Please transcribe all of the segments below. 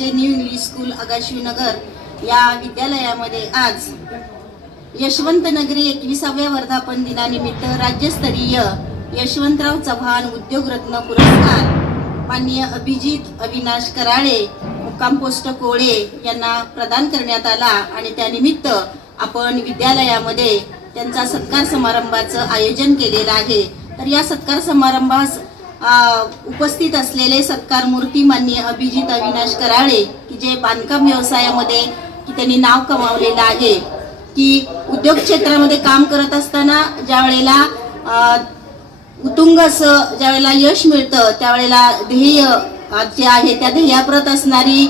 H new English school Agashivnagar या विद्यालयामध्ये आज यशवंत नगरी 21व्या वर्धापन दिनानिमित्त राज्यस्तरीय यशवंतराव चव्हाण उद्योगरत्न पुरस्कार माननीय अभिजित अविनाश कराळे मुक्काम पोस्ट कोळे यांना प्रदान करण्यात आला आणि त्यानिमित्त आपण विद्यालयामध्ये त्यांचा सत्कार समारंभाचं आयोजन केलेलं आहे। तर या सत्कार समारंभास उपस्थित असलेले सत्कार मूर्ती माननीय अभिजित अविनाश कराळे की जे बांधकाम व्यवसायामध्ये की त्यांनी नाव कमावलेलं आहे की उद्योग क्षेत्रामध्ये काम करत असताना ज्या वेळेला उत्तुंग असं ज्या वेळेला यश मिळतं त्यावेळेला ध्येय जे आहे त्या ध्येयाप्रत असणारी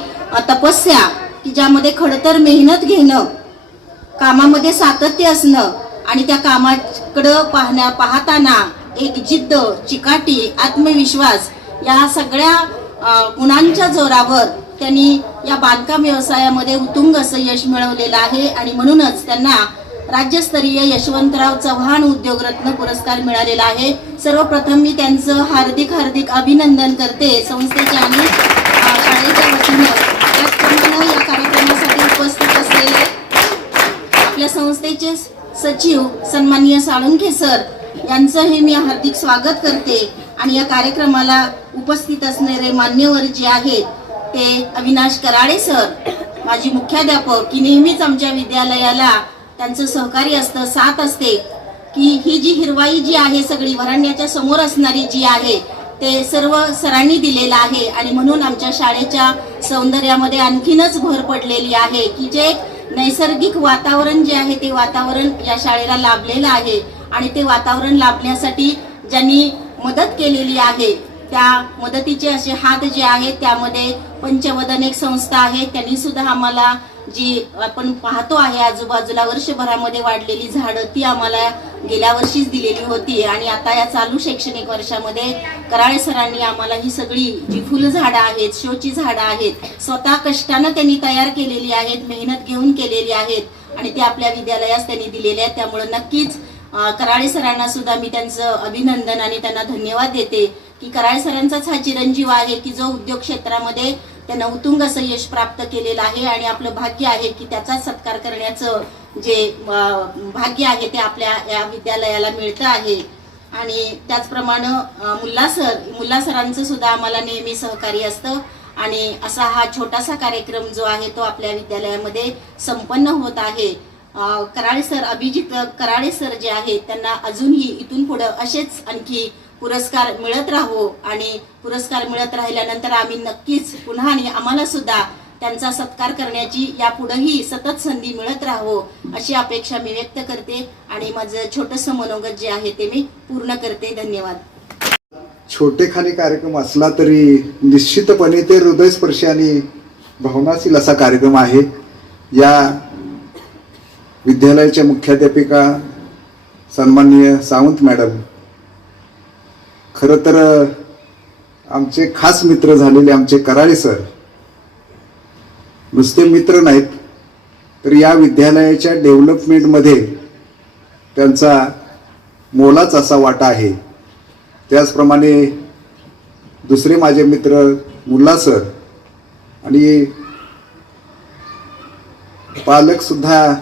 तपस्या की ज्यामध्ये खडतर मेहनत घेणं, कामामध्ये सातत्य असणं आणि त्या कामाकडं पाहताना एक जिद्द, चिकाटी, आत्मविश्वास या सगळ्या गुणांच्या जोरावर त्यांनी या बांधकाम व्यवसायामध्ये उत्तुंग असं यश मिळवलेलं आहे आणि म्हणूनच त्यांना राज्यस्तरीय यशवंतराव चव्हाण उद्योगरत्न पुरस्कार मिळालेला आहे। सर्वप्रथम मी त्यांचं हार्दिक अभिनंदन करते संस्थेच्या आणि शाळेच्या वतीनं। त्याचप्रमाणे या कार्यक्रमासाठी उपस्थित असलेले आपल्या संस्थेचे सचिव सन्माननीय साळुंखे सर यांचंही मी हार्दिक स्वागत करते आणि या कार्यक्रमाला उपस्थित असणारे मान्यवर जे आहेत ते अविनाश कराळे सर, माझी मुख्याध्यापक की नेहमीच आमच्या विद्यालयाला त्यांचं सहकार्य असतं, साथ असते की ही जी हिरवाई जी आहे सगळी वरांड्याच्या समोर असणारी जी आहे ते सर्व सरांनी दिलेलं आहे आणि म्हणून आमच्या शाळेच्या सौंदर्यामध्ये आणखीनच भर पडलेली आहे की जे नैसर्गिक वातावरण जे आहे ते वातावरण या शाळेला लाभलेलं आहे आणि ते वातावरण लाभण्यासाठी ज्यांनी मदत केलेली आहे त्या मदतीचे असे हात जे आहेत त्यामध्ये पंचवदन एक संस्था आहे, त्यांनी सुद्धा आम्हाला जी आपण पाहतो आहे आजूबाजूला वर्षभरामध्ये वाढलेली झाडं ती आम्हाला गेल्या वर्षीच दिलेली होती आणि आता या चालू शैक्षणिक वर्षामध्ये कराळे सरांनी आम्हाला ही सगळी जी फुलझाडं आहेत, शोची झाडं आहेत स्वतः कष्टानं त्यांनी तयार केलेली आहेत, मेहनत घेऊन केलेली आहेत आणि ते आपल्या विद्यालयास त्यांनी दिलेले आहेत। त्यामुळे नक्कीच कराळे सरांना सुद्धा मी त्यांचं अभिनंदन आणि त्यांना धन्यवाद देते की कराळे सरांचाच हा चिरंजीव आहे की जो उद्योग क्षेत्रामध्ये त्यांना उत्तुंग असं यश प्राप्त केलेलं आहे आणि आपलं भाग्य आहे की त्याचा सत्कार करण्याचं जे भाग्य आहे ते आपल्या या विद्यालयाला मिळतं आहे। आणि त्याचप्रमाणे मुल्ला सरांचं सुद्धा आम्हाला नेहमी सहकार्य असतं आणि असा हा छोटासा कार्यक्रम जो आहे तो आपल्या विद्यालयामध्ये संपन्न होत आहे। कराळे सर, अभिजित कराळे सर जे आहेत त्यांना अजूनही इथून पुढे असेच आणखी पुरस्कार मिळत राहो आणि पुरस्कार मिळत राहिल्यानंतर आम्ही नक्कीच पुन्हा आणि आम्हाला सुद्धा त्यांचा सत्कार करण्याची यापुढेही सतत संधी मिळत राहो अशी अपेक्षा मी व्यक्त करते आणि माझं छोटंसं मनोगत जे आहे ते मी पूर्ण करते। धन्यवाद। छोटेखानी कार्यक्रम असला तरी निश्चितपणे ते हृदयस्पर्शी आणि भावनाशील असा कार्यक्रम आहे। या विद्यालयाच्या मुख्याध्यापिका सन्माननीय सावंत मॅडम खरं तर आमचे खास मित्र झालेले आमचे कराळे सर नुसते मित्र नाहीत तर या विद्यालयाच्या डेव्हलपमेंटमध्ये त्यांचा मोलाच असा वाटा आहे। त्याचप्रमाणे दुसरे माझे मित्र मुल्ला सर आणि पालक सुद्धा,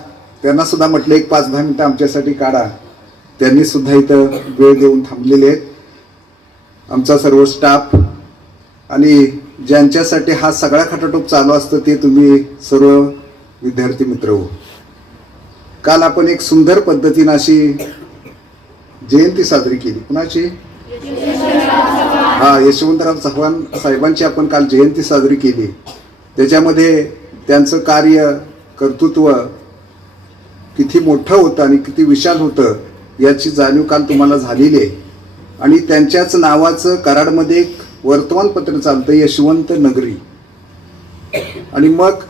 त्यांना सुद्धा म्हटलं एक 5-10 मिनिटं आमच्यासाठी काढा, त्यांनी सुद्धा इथं वेळ देऊन थांबलेले आहेत। आमचा सर्व स्टाफ आणि ज्यांच्यासाठी हा सगळा खटाटोप चालू असतो ते तुम्ही सर्व विद्यार्थी मित्र हो। काल आपण एक सुंदर पद्धतीने अशी जयंती साजरी केली, कुणाची? यशवंतराव चव्हाण साहेबांची आपण काल जयंती साजरी केली। त्याच्यामध्ये त्यांचं कार्य, कर्तृत्व किती मोठं होतं आणि किती विशाल होतं याची जाणीव काल तुम्हाला झालेली आहे आणि त्यांच्याच नावाचं कराडमध्ये एक वर्तमानपत्र चालतं यशवंत नगरी आणि मग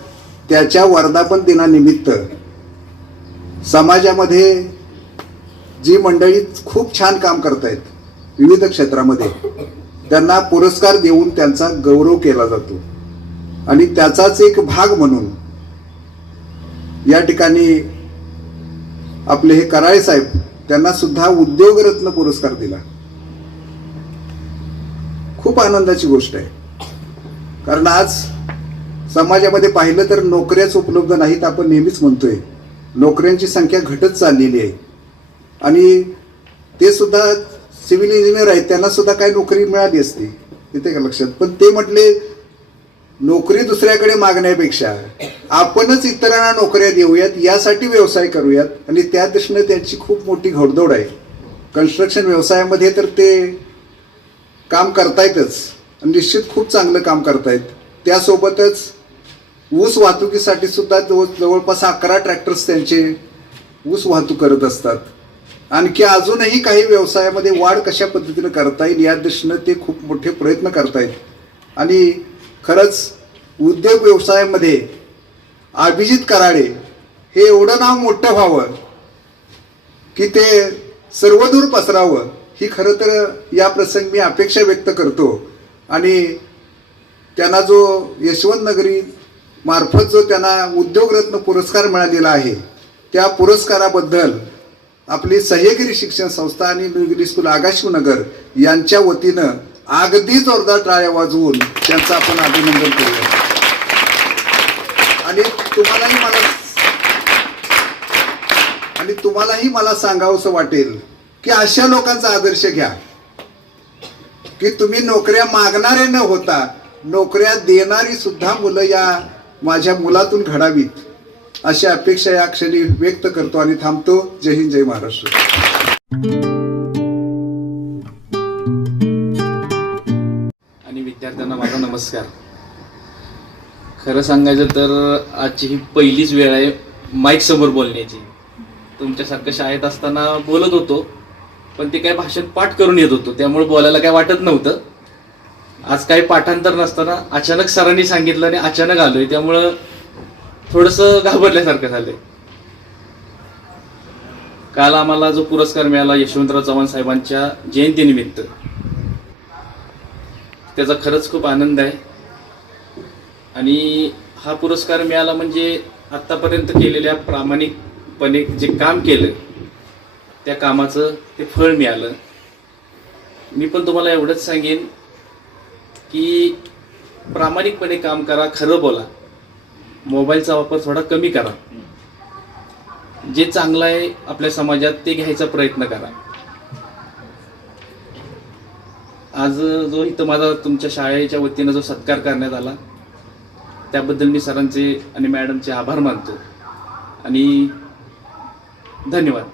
त्याच्या वर्धापन दिनानिमित्त समाजामध्ये जी मंडळी खूप छान काम करतायत विविध क्षेत्रामध्ये त्यांना पुरस्कार देऊन त्यांचा गौरव केला जातो आणि त्याचाच एक भाग म्हणून या ठिकाणी आपले हे कराळे साहेब त्यांना सुद्धा उद्योगरत्न पुरस्कार दिला। खूप आनंदाची गोष्ट आहे कारण आज समाजामध्ये पाहिलं तर नोकऱ्याच उपलब्ध नाहीत, आपण नेहमीच म्हणतोय. नोकऱ्यांची संख्या घटत चाललेली आहे. आणि ते सुद्धा सिव्हिल इंजिनियर आहेत, त्यांना सुद्धा काही नोकरी मिळाली असती, येते का लक्षात. पण ते म्हटले नोकरी दुसऱ्याकडे मागण्यापेक्षा आपणच इतरांना नोकऱ्या देऊयात, यासाठी व्यवसाय करूयात. आणि त्या दृष्टीने त्यांची खूप मोठी घोडदौड आहे. कन्स्ट्रक्शन व्यवसायामध्ये तर ते काम करतायतच, निश्चित खूप चांगलं काम करतायत. त्यासोबतच ऊस वाहतुकीसाठी सुद्धा जवळपास 11 ट्रॅक्टर्स त्यांचे ऊस वाहतूक करत असतात. आणखी अजूनही काही व्यवसायामध्ये वाढ कशा पद्धतीनं करता येईल या दृष्टीनं ते खूप मोठे प्रयत्न करतायत. आणि खरंच उद्योग व्यवसायामध्ये अभिजित कराडे हे एवढं नाव मोठं व्हावं की ते सर्वदूर पसरावं, ही खरं तर या प्रसंगी मी अपेक्षा व्यक्त करतो. आणि त्यांना जो यशवंत नगरी मार्फत जो त्यांना उद्योगरत्न पुरस्कार मिळालेला आहे, त्या पुरस्काराबद्दल आपली सह्यागिरी शिक्षण संस्था आणि न्यू स्कूल आगाशिवनगर यांच्या वतीनं अगदी जोरदार टाळ्या वाजवून त्यांचं आपण अभिनंदन करूया. आणि तुम्हालाही मला सांगावंसं वाटेल की अशा लोकांचा आदर्श घ्या की तुम्ही नोकऱ्या मागणारे न होता नोकऱ्या देणारी सुद्धा मुलं या माझ्या मुलातून घडावीत, अशी अपेक्षा या क्षणी व्यक्त करतो आणि थांबतो. जय हिंद, जय महाराष्ट्र. आणि विद्यार्थ्यांना माझा नमस्कार. खरं सांगायचं तर आजची ही पहिलीच वेळ आहे माईक समोर बोलण्याची. तुमच्यासारखं शाळेत असताना बोलत होतो, पण ते काय भाषण पाठ करून येत होतो, त्यामुळे बोलायला काय वाटत नव्हतं. आज काही पाठांतर नसताना अचानक सरांनी सांगितलं आणि अचानक आलोय, त्यामुळं थोडंसं घाबरल्यासारखं झालंय. काल आम्हाला जो पुरस्कार मिळाला यशवंतराव चव्हाण साहेबांच्या जयंतीनिमित्त, त्याचा खरंच खूप आनंद आहे. आणि हा पुरस्कार मिळाला म्हणजे आत्तापर्यंत केलेल्या प्रामाणिकपणे जे काम केलं त्या कामाचं ते फळ मिळालं. मी पण तुम्हाला एवढंच सांगेन की प्रामाणिकपणे काम करा, खरं बोला, मोबाईलचा वापर थोडा कमी करा, जे चांगलं आहे आपल्या समाजात ते घ्यायचा प्रयत्न करा. आज जो इथं माझा तुमच्या शाळेच्या वतीनं जो सत्कार करण्यात आला त्याबद्दल मी सरांचे आणि मॅडमचे आभार मानतो आणि धन्यवाद.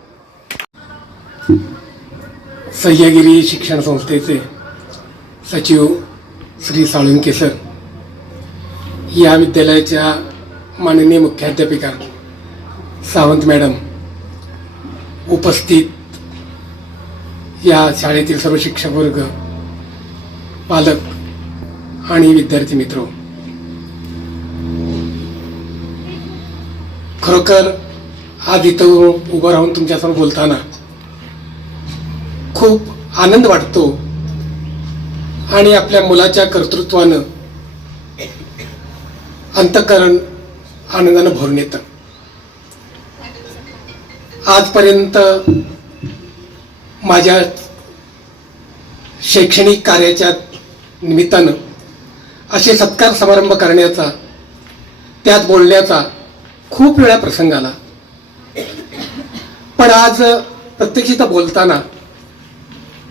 सह्यागिरी शिक्षण संस्थेचे सचिव श्री साळुंके सर, या विद्यालयाच्या माननीय मुख्याध्यापिका सावंत मॅडम, उपस्थित या शाळेतील सर्व शिक्षक वर्ग, पालक आणि विद्यार्थी मित्र, खरोखर आज इथं उभं राहून तुमच्यासमोर बोलताना खूप आनंद वाटतो आणि आपल्या मुलाच्या कर्तृत्वानं अंतःकरण आनंदानं भरून येतं. आजपर्यंत माझ्या शैक्षणिक कार्याच्या निमित्तानं असे सत्कार समारंभ करण्याचा, त्यात बोलण्याचा खूप वेळा प्रसंग आला. पण आज प्रत्यक्षित बोलताना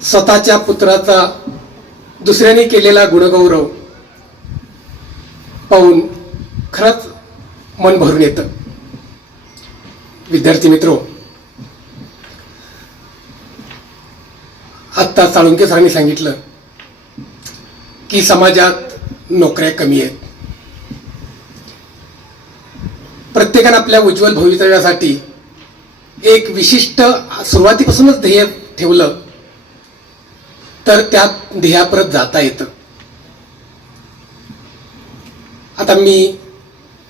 स्वतःच्या पुत्राचा दुसऱ्याने केलेला गुणगौरव पाहून खरंच मन भरून येतं. विद्यार्थी मित्रो, आत्ता साळुंके सरांनी सांगितलं की समाजात नोकऱ्या कमी आहेत. प्रत्येकानं आपल्या उज्ज्वल भवितव्यासाठी एक विशिष्ट सुरुवातीपासूनच ध्येय ठेवलं तर त्यात ध्येयापर्यंत जाता येतं. आता मी,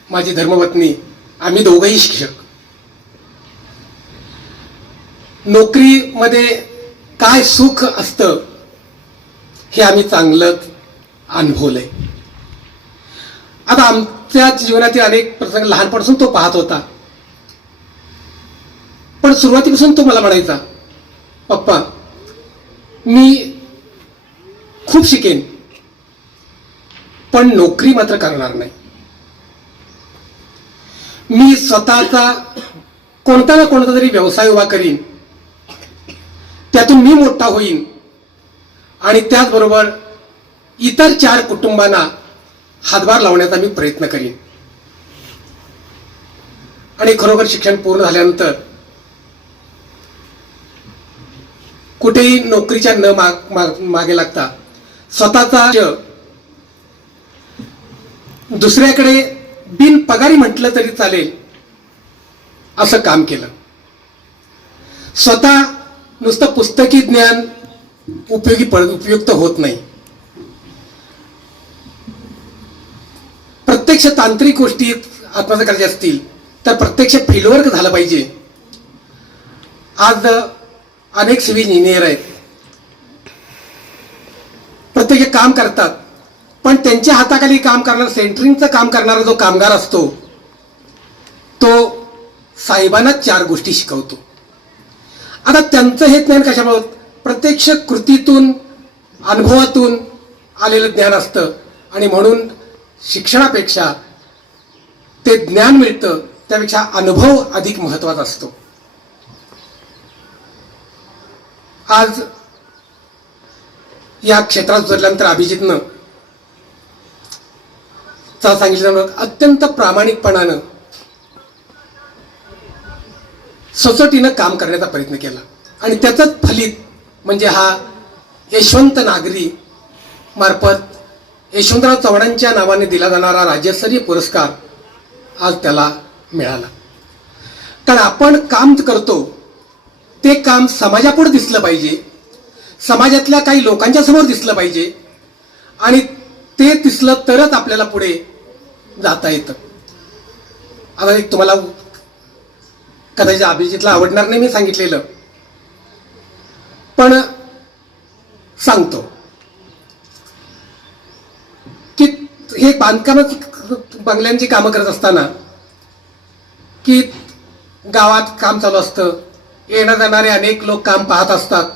माझी धर्मपत्नी, आम्ही दोघंही शिक्षक. नोकरीमध्ये काय सुख असतं हे आम्ही चांगलंच अनुभवलंय. आता आमच्या जीवनातील अनेक प्रसंग लहानपणापासून तो पाहत होता. पण सुरुवातीपासून तो मला म्हणायचा, पप्पा मी खूप शिकेन पण नोकरी मात्र करणार नाही. मी स्वतःचा कोणता ना कोणता तरी व्यवसाय उभा करीन, त्यातून मी मोठा होईन आणि त्याचबरोबर इतर 4 कुटुंबांना हातभार लावण्याचा मी प्रयत्न करीन. आणि खरोखर शिक्षण पूर्ण झाल्यानंतर कुठेही नोकरीच्या न मागे लागता स्वतःचा दुसऱ्याकडे बिन पगारी म्हटलं तरी चालेल असं काम केलं. स्वतः नुसतं पुस्तकी ज्ञान उपयुक्त होत नाही. प्रत्यक्ष तांत्रिक गोष्टी आत्मसात करायच्या असतील तर प्रत्यक्ष फील्डवर्क झालं पाहिजे. आज अनेक सिव्हिल इंजिनियर आहेत, प्रत्यक्ष काम करतात, पण त्यांच्या हाताखाली काम करणारा सेंटरिंगचं काम करणारा जो कामगार असतो तो साहेबांना 4 गोष्टी शिकवतो. आता त्यांचं हे ज्ञान कशामुळे? प्रत्यक्ष कृतीतून अनुभवातून आलेलं ज्ञान असतं आणि म्हणून शिक्षणापेक्षा ते ज्ञान मिळतं त्यापेक्षा अनुभव अधिक महत्वाचा असतो. आज या क्षेत्रात उतरल्यानंतर अभिजितनं सांगितलं अत्यंत प्रामाणिकपणानं सोसायटीनं काम करण्याचा प्रयत्न केला आणि त्याचंच फलित म्हणजे हा यशवंत नागरी मार्फत यशवंतराव चव्हाणांच्या नावाने दिला जाणारा राज्यस्तरीय पुरस्कार आज त्याला मिळाला. कारण आपण काम करतो ते काम समाजापुढे दिसलं पाहिजे, समाजातल्या काही लोकांच्या समोर दिसलं पाहिजे आणि ते दिसलं तरच आपल्याला पुढे जाता येतं. आता एक तुम्हाला कदाचित अभिजितला आवडणार नाही मी सांगितलेलं, पण सांगतो की हे बंगल्यांची कामं करत असताना की गावात काम चालू असतं, येणं जाणारे अनेक लोक काम पाहत असतात.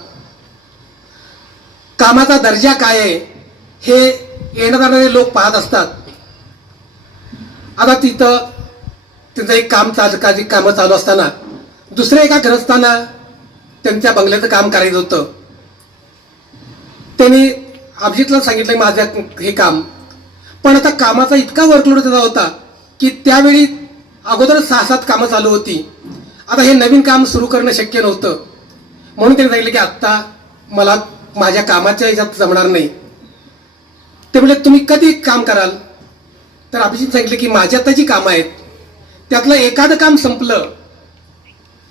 कामाचा दर्जा काय आहे हे येणं जाणारे लोक पाहत असतात. आता तिथं त्यांचं एक कामं चालू असताना दुसऱ्या एका ग्रस्तांना त्यांच्या बंगल्याचं काम करायचं होतं. त्यांनी अभिजितला सांगितलं माझं हे काम, पण आता कामाचा इतका वर्कलोड त्याचा होता की त्यावेळी अगोदर 6-7 कामं चालू होती. आता हे नवीन काम सुरू करणं शक्य नव्हतं म्हणून त्यांनी सांगितलं की आत्ता मला माझ्या कामाच्या ह्याच्यात जमणार नाही. ते म्हणजे तुम्ही कधी काम कराल? तर अभिजित सांगितलं की माझ्या आता जी कामं आहेत त्यातलं एखादं काम संपलं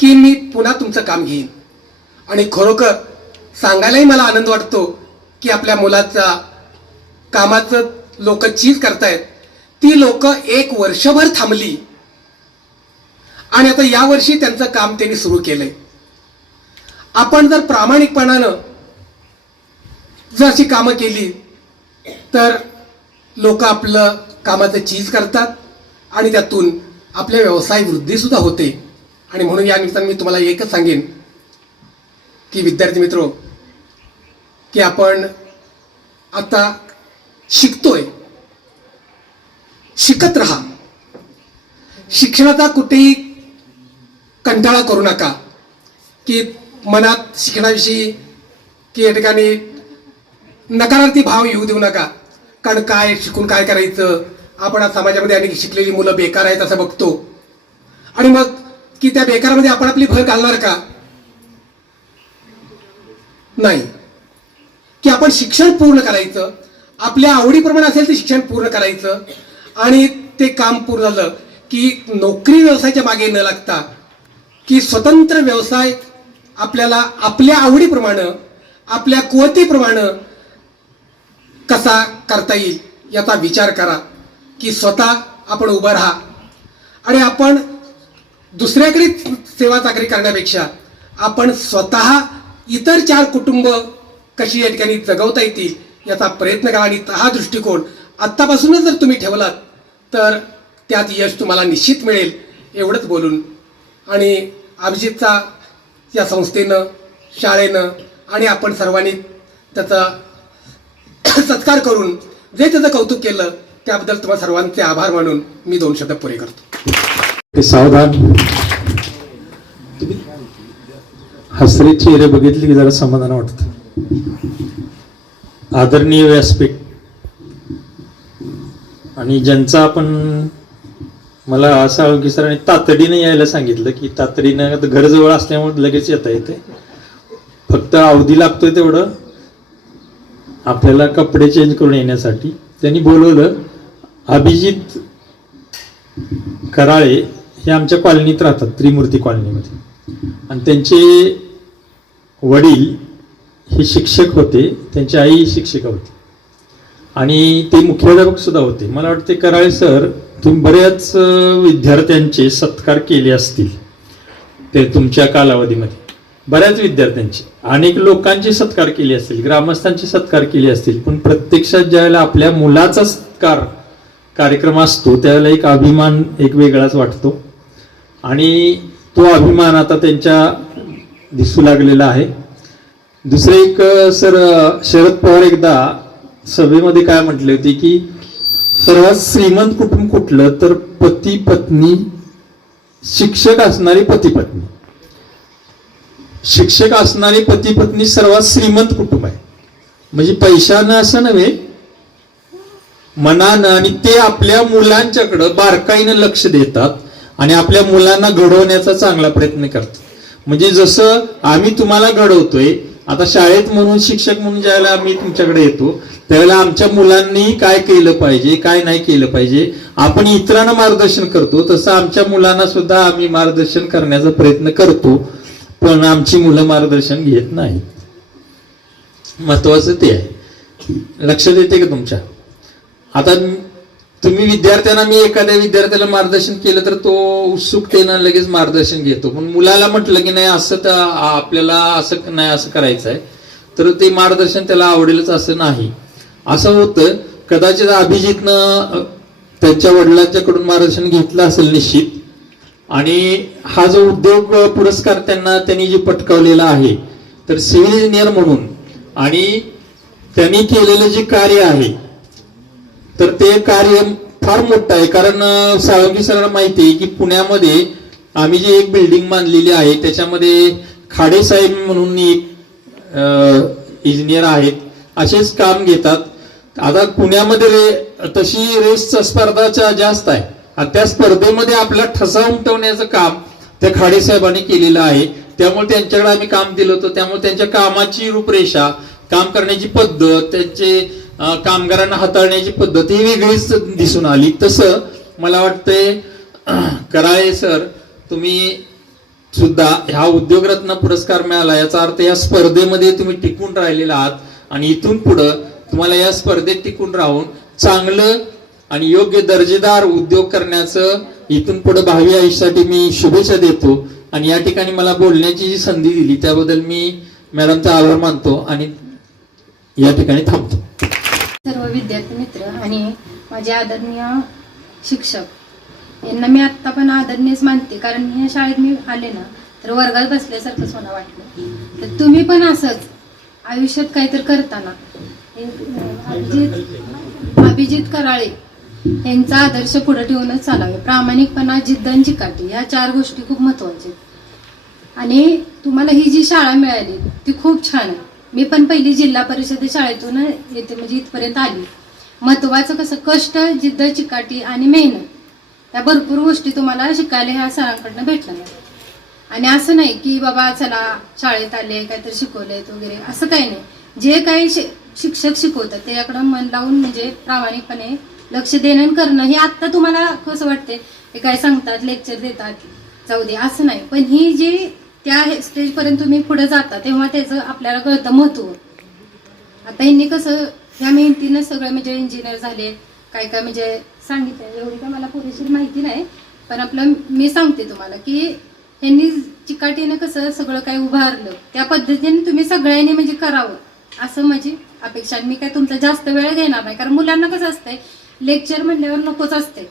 की मी पुन्हा तुमचं काम घेईन. आणि खरोखर सांगायलाही मला आनंद वाटतो की आपल्या मुलाचा कामाचं लोक चीज करतायत, ती लोक 1 वर्षभर थांबली आणि आता यावर्षी त्यांचं काम त्यांनी सुरू केलंय. आपण जर प्रामाणिकपणानं जर अशी कामं केली तर लोक आपलं कामाचं चीज करतात आणि त्यातून आपले व्यवसाय वृद्धी सुद्धा होते. आणि म्हणून या निमित्ताने मी तुम्हाला एकच सांगेन की विद्यार्थी मित्रो, की आपण आता शिकतोय, शिकत राहा. शिक्षणाचा कुठेही कंटाळा करू नका की मनात शिक्षणाविषयी की या ठिकाणी नकारार्थी भाव येऊ देऊ नका. कारण काय शिकून काय करायचं, आपण आज समाजामध्ये अनेक शिकलेली मुलं बेकार आहेत असं बघतो आणि मग की त्या बेकारामध्ये आपण आपली भर घालणार का? नाही, की आपण शिक्षण पूर्ण करायचं, आपल्या आवडीप्रमाणे असेल ते शिक्षण पूर्ण करायचं आणि ते काम पूर्ण झालं की नोकरी व्यवसायाच्या मागे न लागता की स्वतंत्र व्यवसाय आपल्याला आपल्या आवडीप्रमाणे आपल्या कुवतीप्रमाणे कसा करता येईल याचा विचार करा. की स्वतः आपण उभं राहा आणि आपण दुसऱ्याकडे सेवा चाकरी करण्यापेक्षा आपण स्वतः इतर 4 कुटुंब कशी या ठिकाणी जगवता येतील याचा प्रयत्न करा. आणि हा दृष्टिकोन आत्तापासूनच जर तुम्ही ठेवलात तर त्यात यश तुम्हाला निश्चित मिळेल. एवढंच बोलून आणि अभिजितचा या संस्थेनं, शाळेनं आणि आपण सर्वांनी त्याचा सत्कार करून जे त्याचं कौतुक केलं त्याबद्दल तुम्हाला सर्वांचे आभार मानून मी 2 शब्द पुरे करतो. सावधान. हसरे चेहरे बघितले की जरा समाधान वाटतं. आदरणीय व्यासपीठ आणि ज्यांचा आपण मला असं की सरांनी तातडीने यायला सांगितलं की तातडीनं घर जवळ असल्यामुळे लगेच येता येते. फक्त अवधी लागतोय तेवढं आपल्याला कपडे चेंज करून येण्यासाठी. त्यांनी बोलवलं. अभिजित कराळे हे आमच्या कॉलनीत राहतात, त्रिमूर्ती कॉलनीमध्ये, आणि त्यांचे वडील हे शिक्षक होते, त्यांची आई शिक्षिका होती आणि ते मुख्याध्यापक सुद्धा होते. मला वाटते कराळे सर तुम्ही बऱ्याच विद्यार्थ्यांचे सत्कार केले असतील ते तुमच्या कालावधीमध्ये. बऱ्याच विद्यार्थ्यांचे, अनेक लोकांचे सत्कार केले असतील, ग्रामस्थांचे सत्कार केले असतील, पण प्रत्यक्षात ज्यावेळेला आपल्या मुलाचा सत्कार कार्यक्रम असतो त्यावेळेला एक अभिमान एक वेगळाच वाटतो आणि तो अभिमान आता त्यांच्या दिसू लागलेला आहे. दुसरे एक सर शरद पवार एकदा सभेमध्ये काय म्हटले होते की सर्वात श्रीमंत कुटुंब कुठलं तर पती पत्नी, शिक्षक असणारी पती पत्नी. शिक्षक असणारे पती पत्नी सर्वात श्रीमंत कुटुंब आहे. म्हणजे पैशानं असं नव्हे, मनानं. आणि ते आपल्या मुलांच्याकडं बारकाईनं लक्ष देतात आणि आपल्या मुलांना घडवण्याचा चांगला प्रयत्न करतात. म्हणजे जसं आम्ही तुम्हाला घडवतोय आता शाळेत म्हणून, शिक्षक म्हणून ज्यावेळेला आम्ही तुमच्याकडे येतो त्यावेळेला आमच्या मुलांनी काय केलं पाहिजे, काय नाही केलं पाहिजे, आपण इतरांना मार्गदर्शन करतो तसं आमच्या मुलांना सुद्धा आम्ही मार्गदर्शन करण्याचा प्रयत्न करतो, पण आमची मुलं मार्गदर्शन घेत नाहीत. महत्वाचं ते आहे. लक्षात येते का तुमच्या? आता तुम्ही विद्यार्थ्यांना, मी एखाद्या विद्यार्थ्याला मार्गदर्शन केलं तर तो उत्सुकतेनं लगेच मार्गदर्शन घेतो, पण मुलाला म्हटलं की नाही असं तर आपल्याला असं नाही, असं करायचं आहे, तर ते मार्गदर्शन त्याला आवडेलच असं नाही. असं होतं. कदाचित अभिजितनं त्यांच्या वडिलांच्याकडून मार्गदर्शन घेतलं असेल निश्चित. आणि हा जो उद्योग पुरस्कार त्यांनी जे पटकावलेला आहे तर सिव्हिल इंजिनियर म्हणून, आणि त्यांनी केलेलं जे कार्य आहे तर ते कार्य फार मोठं आहे. कारण साळुंखे सरांना माहिती आहे की पुण्यामध्ये आम्ही जी एक बिल्डिंग बांधलेली आहे त्याच्यामध्ये खाडे साहेब म्हणून एक इंजिनियर आहेत, असेच काम घेतात. आता पुण्यामध्ये तशी रेसचा स्पर्धा जास्त आहे आणि त्या स्पर्धेमध्ये आपला ठसा उमटवण्याचं काम त्या खाडे साहेबांनी केलेलं आहे. त्यामुळे त्यांच्याकडे आम्ही काम दिलं होतं. त्यामुळे त्यांच्या कामाची रूपरेषा, काम करण्याची पद्धत, त्यांचे कामगारांना हाताळण्याची पद्धत ही वेगळीच दिसून आली. तसं मला वाटतंय कराळे सर तुम्ही सुद्धा ह्या उद्योगरत्न पुरस्कार मिळाला याचा अर्थ या स्पर्धेमध्ये तुम्ही टिकून राहिलेला आहात आणि इथून पुढं तुम्हाला या स्पर्धेत टिकून राहून चांगलं आणि योग्य दर्जेदार उद्योग करण्याचं इथून पुढे भावी आयुष्यासाठी मी शुभेच्छा देतो. आणि या ठिकाणी मला बोलण्याची जी संधी दिली त्याबद्दल मी मॅडमचा आभार मानतो आणि या ठिकाणी थांबतो. सर्व विद्यार्थी मित्र आणि माझे आदरणीय शिक्षक यांना मी आत्ता पण आदरणीयच मानते, कारण ह्या शाळेत मी आले ना तर वर्गात बसल्यासारखंच मला वाटलं. तर तुम्ही पण असंच आयुष्यात काहीतरी करताना अभिजित कराळे यांचा आदर्श पुढे ठेवूनच चालावे. प्रामाणिकपणा, जिद्द आणि चिकाटी ह्या 4 गोष्टी खूप महत्वाच्या. आणि तुम्हाला ही जी शाळा मिळाली ती खूप छान आहे. मी पण पहिली जिल्हा परिषद शाळेतून येते, म्हणजे इथपर्यंत आली. महत्वाचं कसं, कष्ट, जिद्द, चिकाटी आणि मेहनत या भरपूर गोष्टी तुम्हाला शिकायला ह्या सरांकडनं भेटल्या. आणि असं नाही की बाबा चला शाळेत आले काहीतरी शिकवलेत वगैरे, असं काही नाही. जे काही शिक्षक शिकवतात त्याच्याकडं मन लावून, म्हणजे प्रामाणिकपणे लक्ष देणं करणं. हे आत्ता तुम्हाला कसं वाटते, हे काय सांगतात, लेक्चर देतात, जाऊ दे, असं नाही. पण ही जी त्या स्टेजपर्यंत तुम्ही पुढे जाता तेव्हा त्याचं आपल्याला कळतं महत्व. आता ह्यांनी कसं ह्या मेहनतीनं सगळं, म्हणजे इंजिनियर झाले, काय काय म्हणजे सांगितलं, एवढी काय मला पुरेशी माहिती नाही, पण आपलं मी सांगते तुम्हाला की ह्यांनी चिकाटीनं कसं सगळं काही उभारलं, त्या पद्धतीने तुम्ही सगळ्यांनी म्हणजे करावं असं माझी अपेक्षा. मी काय तुमचा जास्त वेळ घेणार नाही, कारण मुलांना कसं असतंय लेक्चर म्हणल्यावर नकोच असते,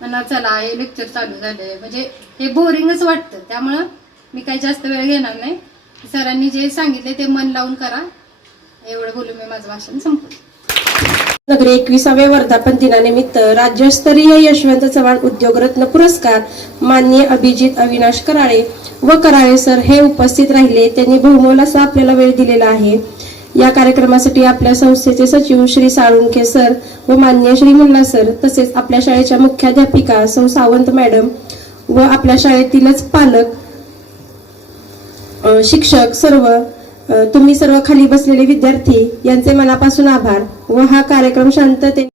म्हणा चला हे लेक्चर चालू झालंय, म्हणजे हे बोरिंगच वाटतं. त्यामुळं मी काही जास्त वेळ घेणार नाही. सरांनी जे सांगितले ते मन लावून करा, एवढं बोलून मी माझं भाषण संपवतो. नगरी 21व्या वर्धापन दिनानिमित्त राज्यस्तरीय यशवंत चव्हाण उद्योगरत्न पुरस्कार माननीय अभिजित अविनाश कराळे व कराळे सर हे उपस्थित राहिले. त्यांनी बहुमोल असा आपल्याला वेळ दिलेला आहे. या कार्यक्रमासाठी आपल्या संस्थेचे सचिव श्री साळुंखे सर व माननीय श्री मुल्ला सर तसेच आपल्या शाळेच्या मुख्याध्यापिका सौ सावंत मॅडम व आपल्या शाळेतीलच पालक, शिक्षक सर्व, तुम्ही सर्व खाली बसलेले विद्यार्थी यांचे मनापासून आभार व हा कार्यक्रम शांततेने